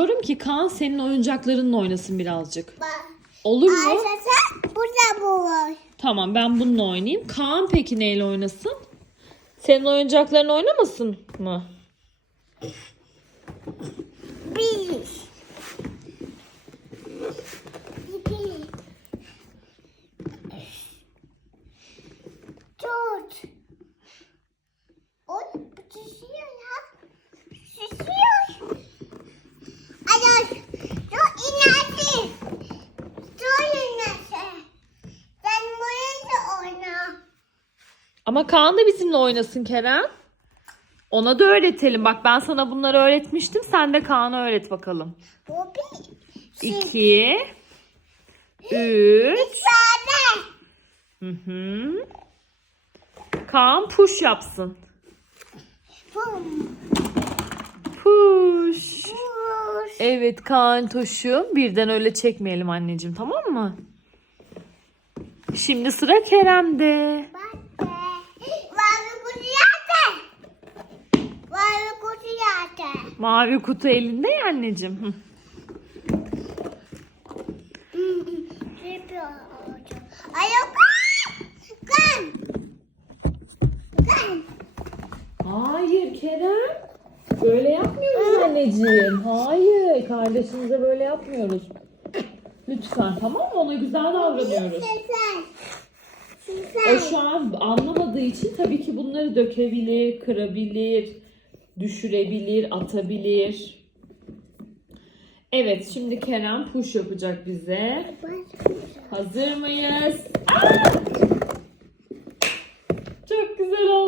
Diyorum ki Kaan senin oyuncaklarınla oynasın birazcık. Olur mu? Aşağıda burada bu var. Tamam ben bununla oynayayım. Kaan peki neyle oynasın? Senin oyuncakların oynamasın mı? Ama Kaan da bizimle oynasın Kerem. Ona da öğretelim. Bak ben sana bunları öğretmiştim. Sen de Kaan'a öğret bakalım. Bu bir. 2 3 Sade. Hı hı. Kaan push yapsın. Push. Vur. Evet Kaan Toş'u birden öyle çekmeyelim anneciğim tamam mı? Şimdi sıra Kerem'de. Bak be. Mavi kutu yerde. Mavi kutu yerde. Mavi kutu elinde ya anneciğim. Hı. Yapıyor. Ay yok. Kan. Kan. Hayır Kerem. Böyle yapmıyoruz anneciğim. Hayır kardeşimize böyle yapmıyoruz. Lütfen tamam mı? Ona güzel davranıyoruz. O Sen. şu an anlamadığı için tabii ki bunları dökebilir, kırabilir, düşürebilir, atabilir. Evet şimdi Kerem push yapacak bize. Hazır mıyız? Aa! Çok güzel oldu.